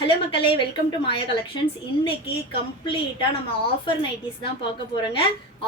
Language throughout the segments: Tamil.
ஹலோ மக்களே, வெல்கம் டு மாயா கலெக்ஷன்ஸ். இன்னைக்கு கம்ப்ளீட்டாக நம்ம ஆஃபர் நைட்டிஸ் தான் பார்க்க போகிறோங்க.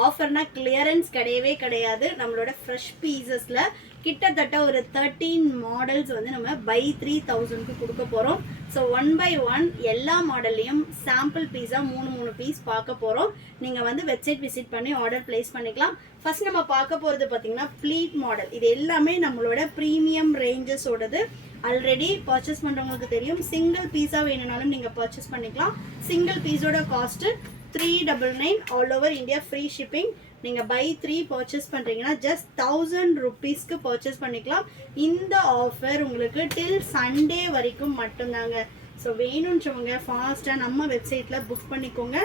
ஆஃபர்னா கிளியரன்ஸ் கிடையவே கிடையாது. நம்மளோட ஃப்ரெஷ் பீசஸில் கிட்டத்தட்ட ஒரு 13 மாடல்ஸ் வந்து நம்ம பை 3000க்கு கொடுக்க போகிறோம். ஸோ 1 by 1 எல்லா மாடல்லையும் சாம்பிள் பீஸாக 3 பீஸ் பார்க்க போகிறோம். நீங்கள் வந்து வெப்சைட் விசிட் பண்ணி ஆர்டர் பிளேஸ் பண்ணிக்கலாம். ஃபர்ஸ்ட் நம்ம பார்க்க போகிறது பார்த்தீங்கன்னா ப்ளீட் மாடல். இது எல்லாமே நம்மளோட ப்ரீமியம் ரேஞ்சஸோடது. ஆல்ரெடி பர்ச்சேஸ் பண்ணுறவங்களுக்கு தெரியும். சிங்கிள் பீஸாக வேணும்னாலும் நீங்கள் பர்ச்சேஸ் பண்ணிக்கலாம். சிங்கிள் பீஸோட cost 399 all over India, free shipping. நீங்கள் பை 3 பர்ச்சேஸ் பண்ணுறீங்கன்னா ஜஸ்ட் 1000 ருபீஸ்க்கு பர்ச்சேஸ் பண்ணிக்கலாம். இந்த ஆஃபர் உங்களுக்கு டில் சண்டே வரைக்கும் மட்டும்தாங்க. ஸோ வேணுன்றவங்க ஃபாஸ்ட்டாக நம்ம வெப்சைட்டில் புக் பண்ணிக்கோங்க.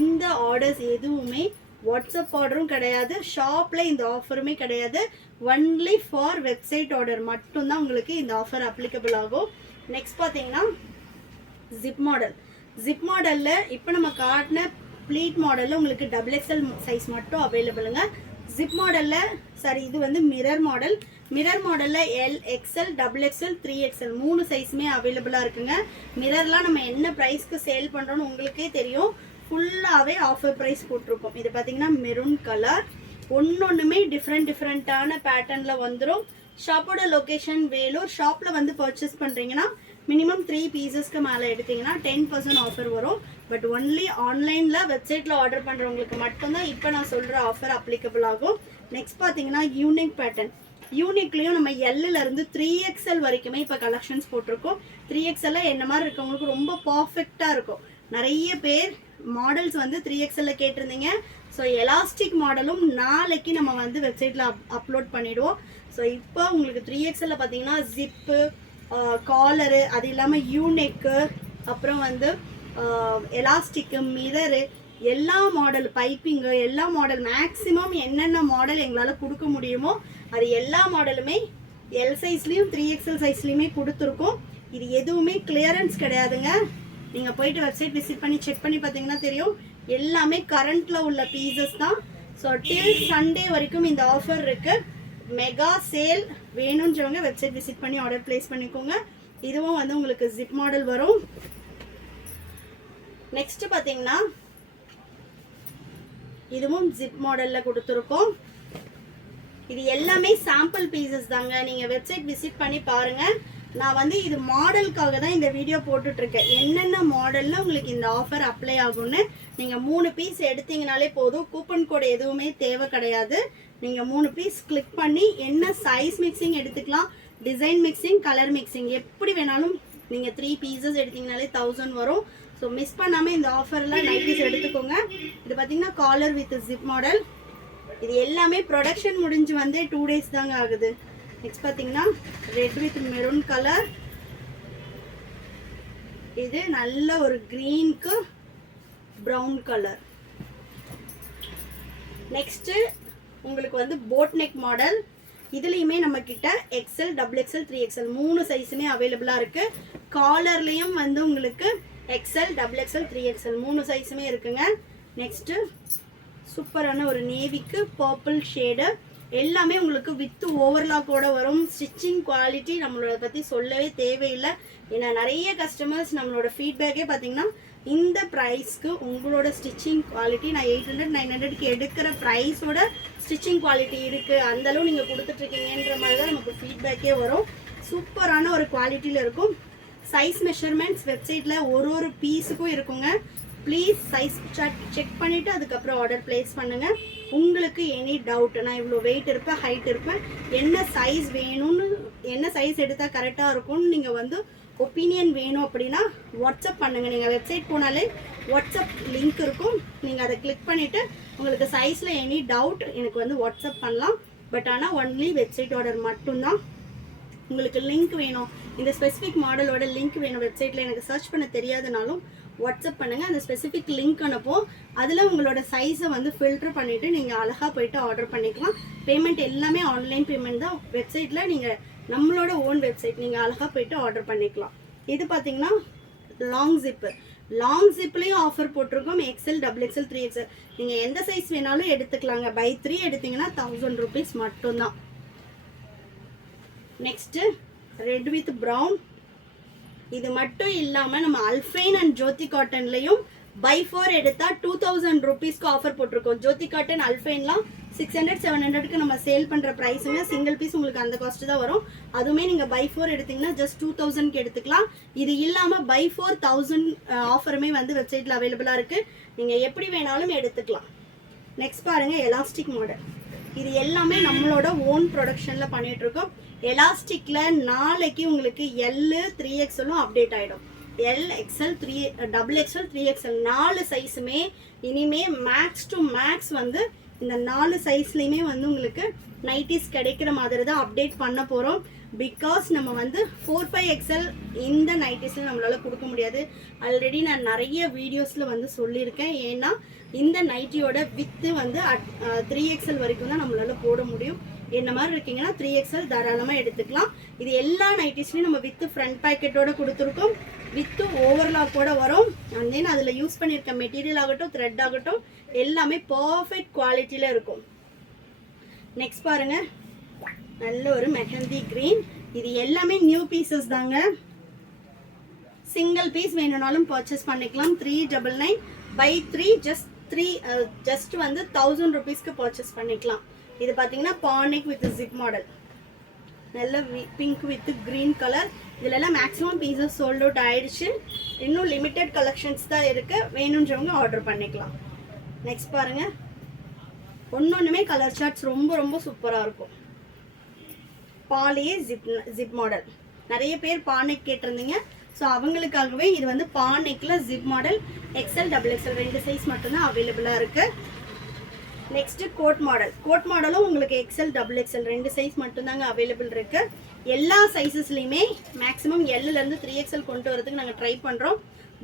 இந்த ஆர்டர்ஸ் எதுவுமே வாட்ஸ்அப் ஆர்டரும் கிடையாது, ஷாப்பில் இந்த ஆஃபருமே கிடையாது. ஒன்லி ஃபார் வெப்சைட் ஆர்டர் மட்டும்தான் உங்களுக்கு இந்த ஆஃபர் அப்ளிகபிள் ஆகும். நெக்ஸ்ட் பார்த்தீங்கன்னா ஜிப் மாடல். ஜிப் மாடலில் இப்போ நம்ம காட்டின ப்ளீட் மாடலில் உங்களுக்கு XXL சைஸ் மட்டும் அவைலபிளுங்க. ஜிப் மாடலில் இது வந்து மிரர் மாடல். மிரர் மாடலில் L, XL, XXL, 3XL 3 சைஸுமே அவைலபிளாக இருக்குங்க. மிரர்லாம் நம்ம என்ன ப்ரைஸ்க்கு சேல் பண்ணுறோன்னு உங்களுக்கே தெரியும். ஃபுல்லாகவே ஆஃபர் ப்ரைஸ் போட்டிருக்கோம். இது பார்த்தீங்கன்னா மெரூன் கலர். ஒன்றுமே டிஃப்ரெண்ட்டான பேட்டர்னில் வந்துடும். ஷாப்போட லொக்கேஷன் வேலூர். ஷாப்பில் வந்து பர்ச்சேஸ் பண்ணுறீங்கன்னா மினிமம் 3 பீசஸ்க்கு மேலே எடுத்தீங்கன்னா 10% ஆஃபர் வரும். பட் ஒன்லி ஆன்லைனில் வெப்சைட்டில் ஆர்டர் பண்ணுறவங்களுக்கு மட்டும்தான் இப்போ நான் சொல்கிற ஆஃபர் அப்ளிகபிள் ஆகும். நெக்ஸ்ட் பார்த்தீங்கன்னா யூனிக் பேட்டர்ன். யூனிக்லேயும் நம்ம Lலேருந்து 3XL வரைக்குமே இப்போ கலெக்ஷன்ஸ் போட்டிருக்கோம். 3XL என்ன மாதிரி இருக்கவங்களுக்கு ரொம்ப பர்ஃபெக்டாக இருக்கும். நிறைய பேர் மாடல்ஸ் வந்து 3XL கேட்டிருந்தீங்க. ஸோ எலாஸ்டிக் மாடலும் நாளைக்கு நம்ம வந்து வெப்சைட்டில் அப்லோட் பண்ணிவிடுவோம். ஸோ இப்போ உங்களுக்கு 3XL பார்த்தீங்கன்னா ஜிப்பு, காலரு, அது இல்லாமல் யூனெக்கு, அப்புறம் வந்து எலாஸ்டிக்கு, மிரரு, எல்லா மாடல், பைப்பிங்கு, எல்லா மாடல், மேக்ஸிமம் என்னென்ன மாடல் எங்களால் கொடுக்க முடியுமோ அது எல்லா மாடலுமே L சைஸ்லேயும் 3XL சைஸ்லேயுமே கொடுத்துருக்கோம். இது எதுவுமே கிளியரன்ஸ் கிடையாதுங்க. நீங்கள் போயிட்டு வெப்சைட் விசிட் பண்ணி செக் பண்ணி பார்த்தீங்கன்னா தெரியும். எல்லாமே கரண்ட்டில் உள்ள பீசஸ் தான். ஸோ டில் சண்டே வரைக்கும் இந்த ஆஃபர் இருக்குது. Mega sale. வேணுன்றவங்க வெப்சைட் விசிட் பண்ணி ஆர்டர் பிளேஸ் பண்ணிக்கோங்க. இதுவும் வந்து உங்களுக்கு ஜிப் மாடல் வரும். நெக்ஸ்ட் பார்த்தீங்கன்னா இதுவும் ஜிப் மாடலில் கொடுத்துருக்கோம். இது எல்லாமே சாம்பிள் பீசஸ் தாங்க. நீங்கள் வெப்சைட் விசிட் பண்ணி பாருங்கள். நான் வந்து இது மாடலுக்காக தான் இந்த வீடியோ போட்டுட்ருக்கேன். என்னென்ன மாடலில் உங்களுக்கு இந்த ஆஃபர் அப்ளை ஆகும்னு. நீங்கள் 3 பீஸ் எடுத்தீங்கனாலே போதும். கூப்பன் கோடு எதுவுமே தேவை கிடையாது. நீங்கள் 3 பீஸ் கிளிக் பண்ணி என்ன சைஸ் மிக்சிங் எடுத்துக்கலாம், டிசைன் மிக்சிங், கலர் மிக்சிங் எப்படி வேணாலும். நீங்கள் 3 பீசஸ் எடுத்தீங்கனாலே 1000 வரும். ஸோ மிஸ் பண்ணாமல் இந்த ஆஃபரில் நைட்டிஸ் எடுத்துக்கோங்க. இது பார்த்தீங்கன்னா காலர் வித் ஜிப் மாடல். இது எல்லாமே ப்ரொடக்ஷன் முடிஞ்சு வந்து 2 டேஸ் தாங்க ஆகுது. நெக்ஸ்ட் பார்த்தீங்கன்னா ரெட் வித் மெரூன் கலர். இது நல்ல ஒரு கிரீனுக்கு ப்ரௌன் கலர். நெக்ஸ்ட்டு உங்களுக்கு வந்து போட் நெக் மாடல். இதுலேயுமே நம்ம கிட்ட XL, XXL, 3XL 3 சைஸுமே அவைலபிளாக இருக்குது. காலர்லேயும் வந்து உங்களுக்கு XL, XXL, 3XL 3 சைஸுமே இருக்குங்க. நெக்ஸ்ட்டு சூப்பரான ஒரு நேவிக்கு பர்பிள் ஷேடு. எல்லாமே உங்களுக்கு வித்து ஓவர்லாக்கோட வரும். ஸ்டிச்சிங் குவாலிட்டி நம்மளோட பற்றி சொல்லவே தேவையில்லை. ஏன்னா நிறைய கஸ்டமர்ஸ் நம்மளோட ஃபீட்பேக்கே பார்த்தீங்கன்னா இந்த ப்ரைஸ்க்கு உங்களோட ஸ்டிச்சிங் குவாலிட்டி நான் 800, 900க்கு எடுக்கிற ப்ரைஸோட ஸ்டிச்சிங் குவாலிட்டி இருக்குது, அந்தளவு நீங்கள் கொடுத்துட்ருக்கீங்கன்ற மாதிரி தான் நமக்கு ஃபீட்பேக்கே வரும். சூப்பரான ஒரு குவாலிட்டியில் இருக்கும். சைஸ் மெஷர்மெண்ட்ஸ் வெப்சைட்டில் ஒரு பீஸுக்கும் இருக்குங்க. ப்ளீஸ் சைஸ் செக் பண்ணிவிட்டு அதுக்கப்புறம் ஆர்டர் பிளேஸ் பண்ணுங்கள். உங்களுக்கு எனி டவுட், நான் இவ்வளோ வெயிட் இருப்பேன், ஹைட் இருப்பேன், என்ன சைஸ் வேணும்னு, என்ன சைஸ் எடுத்தால் கரெக்டாக இருக்கும்னு நீங்கள் வந்து ஒப்பீனியன் வேணும் அப்படின்னா வாட்ஸ்அப் பண்ணுங்கள். நீங்கள் வெப்சைட் போனாலே வாட்ஸ்அப் லிங்க் இருக்கும். நீங்கள் அதை கிளிக் பண்ணிவிட்டு உங்களுக்கு சைஸில் எனி டவுட் எனக்கு வந்து வாட்ஸ்அப் பண்ணலாம். பட் ஆனால் ஒன்லி வெப்சைட் ஆர்டர் மட்டும்தான். உங்களுக்கு லிங்க் வேணும், இந்த ஸ்பெசிஃபிக் மாடலோட லிங்க் வேணும் வெப்சைட்டில் எனக்கு சர்ச் பண்ண தெரியாதனாலும் வாட்ஸ்அப் பண்ணுங்கள். அந்த ஸ்பெசிஃபிக் லிங்க் அனுப்போம். அதில் உங்களோட சைஸை வந்து ஃபில்டர் பண்ணிவிட்டு நீங்கள் அழகாக போய்ட்டு ஆர்டர் பண்ணிக்கலாம். பேமெண்ட் எல்லாமே ஆன்லைன் பேமெண்ட் தான். வெப்சைட்டில் நீங்கள் நம்மளோட ஓன் வெப்சைட், நீங்கள் அழகாக போய்ட்டு ஆர்டர் பண்ணிக்கலாம். இது பார்த்தீங்கன்னா லாங் ஜிப்பு. லாங் ஜிப்லேயும் ஆஃபர் போட்டிருக்கோம். XL, XXL, 3XL நீங்கள் எந்த சைஸ் வேணாலும் எடுத்துக்கலாங்க. பை 3 எடுத்தீங்கன்னா 1000 ருபீஸ் மட்டும்தான். Next red with brown. இது மட்டும் இல்லாமல் நம்ம அல்ஃபைன் அண்ட் ஜோதி காட்டன்லையும் பை 4 எடுத்தா 2000 rupeesக்கு ஆஃபர் போட்டிருக்கோம். ஜோதி காட்டன் அல்ஃபைன்லாம் 600-700க்கு நம்ம சேல் பண்ணுற ப்ரைஸுங்க. சிங்கிள் பீஸ் உங்களுக்கு அந்த காஸ்ட் தான் வரும். அதுவுமே நீங்கள் பை 4 எடுத்தீங்கன்னா ஜஸ்ட் 2000க்கு எடுத்துக்கலாம். இது இல்லாமல் பை 4000 ஆஃபருமே வந்து வெப்சைட்டில் அவைலபிளாக இருக்குது. நீங்கள் எப்படி வேணாலும் எடுத்துக்கலாம். நெக்ஸ்ட் பாருங்கள் எலாஸ்டிக் மாடல். இது எல்லாமே நம்மளோட ஓன் ப்ரொடக்ஷனில் பண்ணிகிட்ருக்கோம். எலாஸ்டிக்கில் நாளைக்கு உங்களுக்கு எல்லு 3XLும் அப்டேட் ஆகிடும். எல் எக்ஸ்எல் 3XL 3XL 4 சைஸுமே இனிமே மேக்ஸ் டு மேக்ஸ் வந்து இந்த 4 சைஸ்லையுமே வந்து உங்களுக்கு நைட்டிஸ் கிடைக்கிற மாதிரி தான் அப்டேட் பண்ண போகிறோம். பிகாஸ் நம்ம வந்து 4-5XL இந்த நைட்டிஸில் நம்மளால் கொடுக்க முடியாது. ஆல்ரெடி நான் நிறைய வீடியோஸில் வந்து சொல்லியிருக்கேன். ஏன்னா இந்த நைட்டியோட வித்து வந்து 3XL வரைக்கும் தான் நம்மளால் போட முடியும். என்ன மாதிரி இருக்கீங்கன்னா 3XL தாராளமாக எடுத்துக்கலாம். இது எல்லா நைட்டிஸ்லையும் நம்ம வித்து ஃப்ரண்ட் பேக்கெட்டோட கொடுத்துருக்கோம். வித்து ஓவர்லாக்கோட வரும். அண்ட் தென் அதில் யூஸ் பண்ணியிருக்க மெட்டீரியல் ஆகட்டும், த்ரெட் ஆகட்டும், எல்லாமே பர்ஃபெக்ட் குவாலிட்டியில் இருக்கும். நெக்ஸ்ட் பாருங்க, நல்ல ஒரு மெஹந்தி கிரீன். இது எல்லாமே நியூ பீசஸ் தாங்க. சிங்கிள் பீஸ் வேணும்னாலும் பர்ச்சேஸ் பண்ணிக்கலாம். 399 by 3 ஜஸ்ட் வந்து 1000 rupeesக்கு பர்ச்சேஸ் பண்ணிக்கலாம். இது பார்த்தீங்கன்னா பானிக் வித் ஜிப் மாடல், நல்ல பிங்க் வித் கிரீன் கலர். இதுலலாம் மேக்ஸிமம் பீசஸ் சோல்ட் அவுட் ஆயிடுச்சு. இன்னும் லிமிட்டெட் கலெக்ஷன்ஸ் தான் இருக்குது. வேணுன்றவங்க ஆர்டர் பண்ணிக்கலாம். நெக்ஸ்ட் பாருங்கள், ஒன்னொன்றுமே கலர் சார்ட்ஸ் ரொம்ப ரொம்ப சூப்பராக இருக்கும். பாலியே ஜிப் மாடல். நிறைய பேர் பானிக் கேட்டிருந்தீங்க. ஸோ அவங்களுக்காகவே இது வந்து பானிக்கில் zip model XL XXL 2 size மட்டும்தான் அவைலபிளாக இருக்குது. Next code model. கோட் மாடலும் உங்களுக்கு XL XXL 2 சைஸ் மட்டும்தாங்க அவைலபிள் இருக்குது. எல்லா சைஸஸ்லையுமே மேக்ஸிமம் Lலேருந்து 3XL கொண்டு வரதுக்கு நாங்கள் ட்ரை பண்ணுறோம்.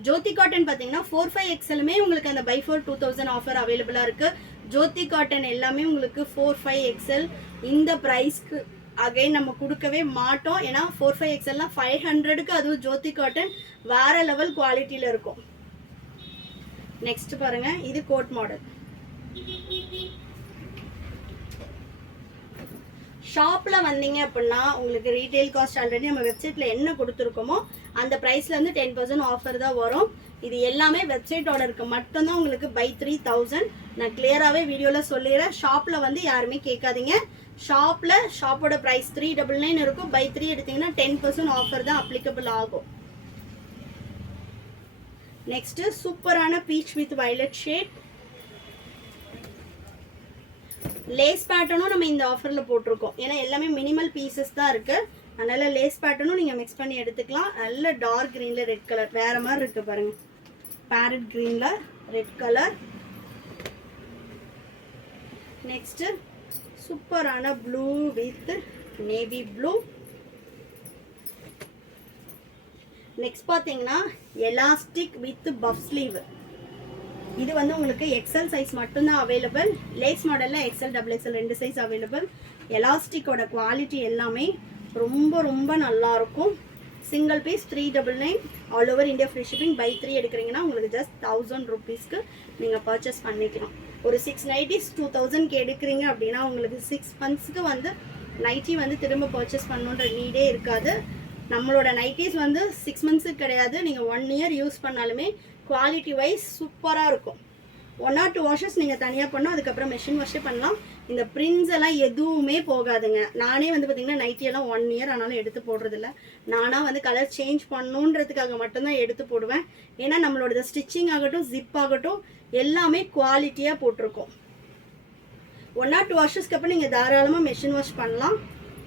ஜோதி காட்டன் பார்த்தீங்கன்னா 4-5XLமே உங்களுக்கு அந்த பை 4 2000 ஆஃபர் அவைலபிளாக இருக்குது. ஜோதி காட்டன் எல்லாமே உங்களுக்கு 4-5XL இந்த ப்ரைஸ்க்கு அகைன் நம்ம கொடுக்கவே மாட்டோம். ஏன்னா 4-5XLலாம் 500க்கு அதுவும் ஜோதி காட்டன் வேற லெவல் குவாலிட்டியில் இருக்கும். நெக்ஸ்ட் பாருங்க, இது கோட் மாடல். ஷாப்பில் வந்தீங்க அப்படின்னா உங்களுக்கு ரீட்டைல் காஸ்ட் ஆல்ரெடி நம்ம வெப்சைட்டில் என்ன கொடுத்துருக்கோமோ அந்த ப்ரைஸ்லேருந்து 10% ஆஃபர் தான் வரும். இது எல்லாமே வெப்சைட் ஆர்டருக்கு மட்டும்தான் உங்களுக்கு பை 3000. நான் கிளியராகவே வீடியோவில் சொல்லிடுறேன். ஷாப்பில் வந்து யாருமே கேட்காதீங்க. ஷாப்போட ப்ரைஸ் 399 இருக்கும். பை 3 எடுத்தீங்கன்னா 10% ஆஃபர் தான் அப்ளிகபிள் ஆகும். நெக்ஸ்ட்டு சூப்பரான peach with violet shade. Lace பேட்டர்னும் நம்ம இந்த ஆஃபரில் போட்டிருக்கோம். ஏன்னா எல்லாமே மினிமல் பீசஸ் தான் இருக்குது. அதனால் லேஸ் பேட்டர்னும் நீங்கள் மிக்ஸ் பண்ணி எடுத்துக்கலாம். நல்ல டார்க் க்ரீனில் ரெட் கலர் வேறு மாதிரி இருக்குது பாருங்கள். பேரட் க்ரீனில் ரெட் கலர். நெக்ஸ்ட்டு சூப்பரான blue with navy blue. Next பார்த்தீங்கன்னா எலாஸ்டிக் வித் பஃப் ஸ்லீவ். இது வந்து உங்களுக்கு XL சைஸ் மட்டும்தான் அவைலபிள். லேஸ் மாடலில் XL XXL 2 சைஸ் அவைலபிள். எலாஸ்டிக்கோட குவாலிட்டி எல்லாமே ரொம்ப ரொம்ப நல்லாயிருக்கும். Single piece 399 all over India free shipping. Buy 3 எடுக்கிறீங்கன்னா உங்களுக்கு ஜஸ்ட் 1000 rupeesக்கு நீங்கள் பர்ச்சேஸ் பண்ணிக்கலாம். ஒரு 6 நைட்டிஸ் 2000க்கு எடுக்கிறீங்க அப்படின்னா உங்களுக்கு 6 monthsக்கு வந்து நைட்டி வந்து திரும்ப பர்ச்சேஸ் பண்ணணுன்ற நீடே இருக்காது. நம்மளோட நைட்டிஸ் வந்து 6 monthsக்கு கிடையாது. நீங்கள் 1 year யூஸ் பண்ணாலுமே குவாலிட்டி வைஸ் சூப்பராக இருக்கும். 1 or 2 washes நீங்கள் தனியாக பண்ணோம். அதுக்கப்புறம் மெஷின் வாஷே பண்ணலாம். இந்த பிரிண்ட்ஸ் எல்லாம் எதுவுமே போகாதுங்க. நானே வந்து பார்த்தீங்கன்னா நைட்டியெல்லாம் 1 year ஆனாலும் எடுத்து போடுறதில்ல. நானாக வந்து கலர் சேஞ்ச் பண்ணணுன்றதுக்காக மட்டும்தான் எடுத்து போடுவேன். ஏன்னா நம்மளோட ஸ்டிச்சிங் ஆகட்டும், ஜிப் ஆகட்டும், எல்லாமே குவாலிட்டியாக போட்டிருக்கோம். 1 or 2 washes அப்புறம் நீங்கள் தாராளமாக மெஷின் வாஷ் பண்ணலாம்.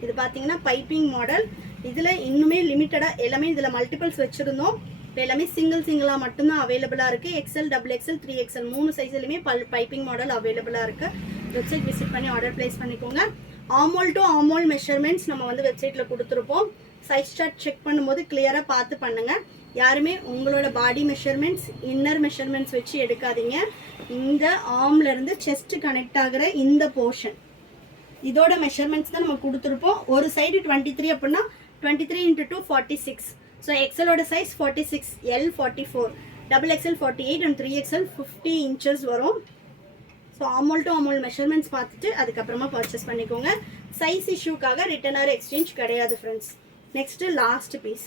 இது பார்த்தீங்கன்னா பைப்பிங் மாடல். இதில் இன்னுமே லிமிட்டடாக எல்லாமே இதில் மல்டிபிள்ஸ் வச்சுருந்தோம். இப்போ எல்லாமே சிங்கிளாக மட்டும்தான் அவைலபிளாக இருக்குது. XL XXL 3XL 3 சைஸ்லையுமே பைப்பிங் மாடல் அவைலபிளாக இருக்குது. வெப்சைட் விசிட் பண்ணி ஆர்டர் ப்ளேஸ் பண்ணிக்கோங்க. ஆமோல் டு ஆமோல் மெஷர்மெண்ட்ஸ் நம்ம வந்து வெப்சைட்டில் கொடுத்துருப்போம். சைஸ் சார்ட் செக் பண்ணும்போது கிளியராக பார்த்து பண்ணுங்கள். யாருமே உங்களோட பாடி மெஷர்மெண்ட்ஸ், இன்னர் மெஷர்மெண்ட்ஸ் வச்சு எடுக்காதீங்க. இந்த ஆர்ம்லேருந்து செஸ்ட் கனெக்ட் ஆகிற இந்த போர்ஷன் இதோட மெஷர்மெண்ட்ஸ் தான் நம்ம கொடுத்துருப்போம். ஒரு சைடு 23 அப்படின்னா 23 × 2 46. ஸோ எக்ஸலோட size 46, L 44, XXL 48 and 3XL 50 inches வரும். So armhole to armhole measurements பார்த்துட்டு அதுக்கப்புறமா பர்ச்சேஸ் பண்ணிக்கோங்க. சைஸ் இஷ்யூக்காக ரிட்டர்ன் ஆர் எக்ஸ்சேஞ்ச் கிடையாது ஃப்ரெண்ட்ஸ். நெக்ஸ்ட்டு லாஸ்ட் பீஸ்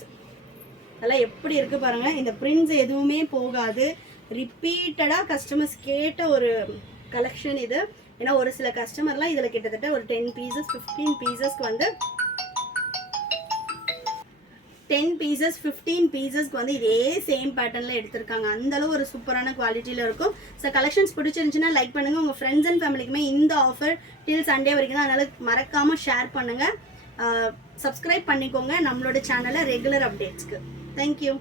அதெல்லாம் எப்படி இருக்கு பாருங்க. இந்த பிரிண்ட்ஸ் எதுவுமே போகாது. ரிப்பீட்டடா கஸ்டமர்ஸ் கேட்ட ஒரு கலெக்ஷன் இது. ஏன்னா ஒரு சில கஸ்டமர்லாம் இதுல கிட்டத்தட்ட ஒரு 10 பீசஸ் 15 பீசஸ்க்கு வந்து 10 பீசஸ் 15 பீசஸ்க்கு வந்து இதே சேம் பேட்டர்ன்ல எடுத்திருக்காங்க. அந்த அளவு ஒரு சூப்பரான குவாலிட்டியில இருக்கும். ஸோ கலெக்ஷன்ஸ் பிடிச்சிருந்துச்சுன்னா லைக் பண்ணுங்க. உங்க ஃப்ரெண்ட்ஸ் அண்ட் ஃபேமிலிக்குமே இந்த ஆஃபர் டில் சண்டே வரைக்கும் தான். அதனால மறக்காம ஷேர் பண்ணுங்க. சப்ஸ்கிரைப் பண்ணிக்கோங்க நம்மளோட சேனலை ரெகுலர் அப்டேட்ஸ்க்கு. தேங்க்யூ.